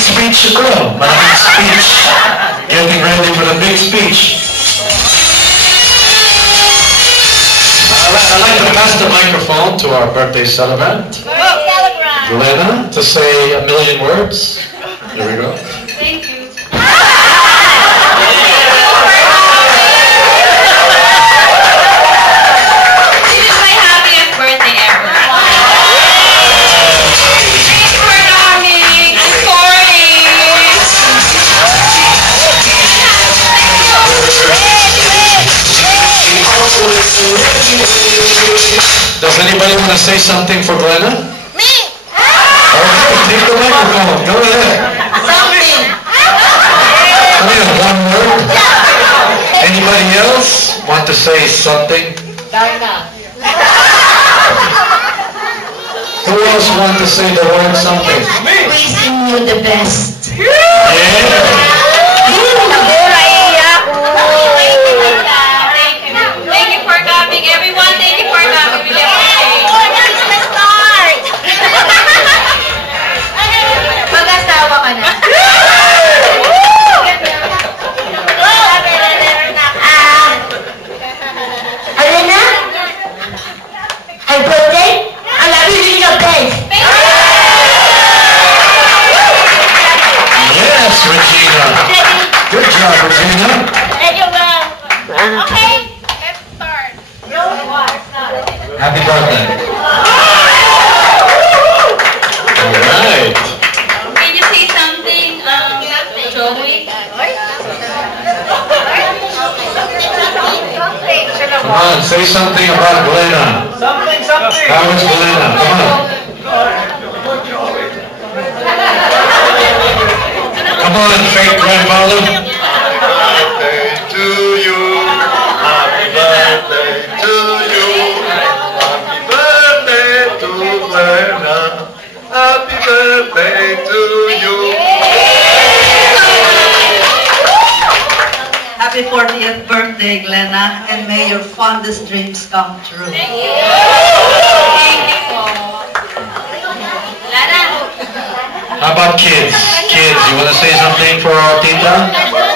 Speech to go. Malaking speech. Getting ready for the big speech. I'd like to pass the microphone to our birthday celebrant, Glenna, to say a million words. Here we go. Thank you. This is my happiest birthday ever. Thank you for coming. I'm sorry. Does anybody want to say something for Glenna? Me! Okay, take the microphone. Go ahead. Something! One word. Anybody else want to say something? Darna. Who else want to say the word something? Wishing you the best. Yeah. Thank you for coming, everyone. Thank you for coming. Really appreciate it. Mag-asawa ka na. Alam na? Ay, birthday? I love you in your best. Yes, Regina. Good job, Regina. Ready ba? Okay, let's start. Happy birthday. All right. Can you say something, Joey? Come on, say something about Glenna. How is Glenna? Come on. Come on, fake grandfather. Birthday to you. Happy birthday to you. Happy birthday to Glenna. Happy birthday to you. Happy 40th birthday, Glenna, and may your fondest dreams come true. Thank you. Thank you po. Lara. How about kids? Kids, you want to say something for our tita?